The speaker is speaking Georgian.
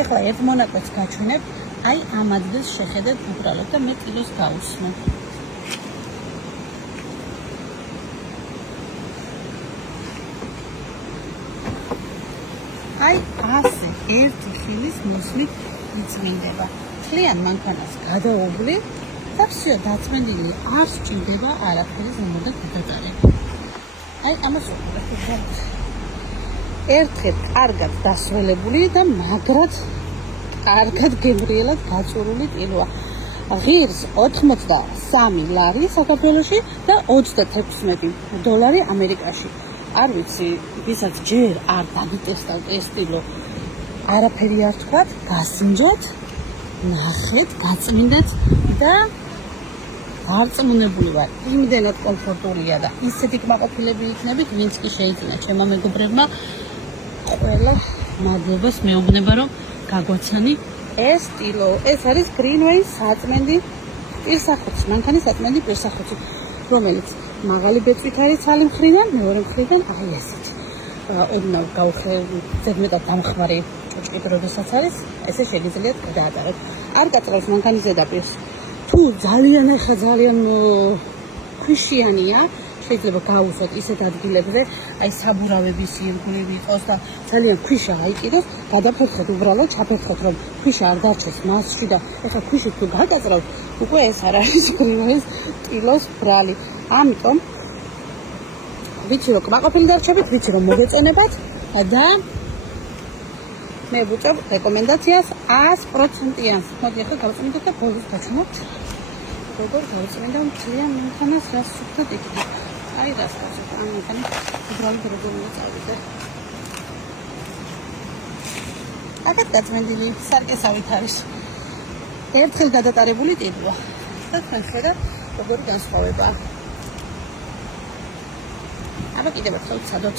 ეხლა ერთ მონაკვეთს გაჩვენებ, აი ამ ადგილს შეხედეთ უბრალოდ და მე კილოს გავუსმო. აი ასე ერთი ხილის მოსვლით იწმინდება. თლიან მანქანას გადაუვლი და всё დაწმენდილი არ სჭირდება არაფერი ზემოდან გადატარება. აი ამას ვუყურებთ. ერთხელ კარგად დასველებული და მაგრად კარგად გემრიელად გაწურული ტილოა. ღირს 83 ლარი საქართველოში და $36 ამერიკაში. არ ვიცი, ვისაც ჯერ არ დაგიტესტავთ ეს ტილო, არაფერი არ თქვათ, გასინჯოთ, ნახეთ, გაწმინდეთ და არწმუნებული ვარ, იმდენად კომფორტულია და ისეთი კმაყოფილები იქნებით, ვინც კი შეიძინა ჩემმა მეგობრებმა ყველა მადლობას მეუბნება, რომ გაგვაცანი ეს ტილო. ეს არის Greenway საწმენდი პირსახოცი, მანქანის საწმენდი პირსახოცი, რომელიც მაღალი ბეწვით არის ცალი მხრიდან, მეორე მხრიდან აი ესეთ. ოდნავ ზედმეტად დამხმარე ჭუჭკით როდესაც არის, ესე შეგიძლიათ გადაატაროთ. არ გაწყობს მანქანის ზედაპირს. თუ ძალიან ქვიშიანია, შეიძლება გაუსვათ ისეთ ადგილებზე, აი საბურავების ირგვლივ იყოს და ძალიან ქვიშა აიყიდოს, გადაფერხეთ უბრალოდ, ჩაფერხეთ, რომ ქვიშა არ დარჩეს მასში და ეხლა ქვიშით თუ გაგაწრავთ, უკვე ეს არ არის Greenway-ის ტილოს ბრალი. ამიტომ ვიცი რომ კმაყოფილი დარჩებით, ვიცი რომ მოგეწონებათ და მე ვუწევ რეკომენდაციას 100%-იანს. მოდი ახლა გავწმინდეთ და ბოლოს გაჩვენებთ. როგორ გავწმინდა მთლიან მანქანას, რას სუფთად ეკიდე. აი რას გასწრაფ, ამ მანქანის უბრალოდ როგორ უნდა წავიდე. აკეთ გაწმენდილი სარკესავით არის. ერთხელ გადატარებული ტილოა. და თქვენ ხედავთ როგორი განსხვავებაა. აბა კიდევ ერთხელ ვცადოთ.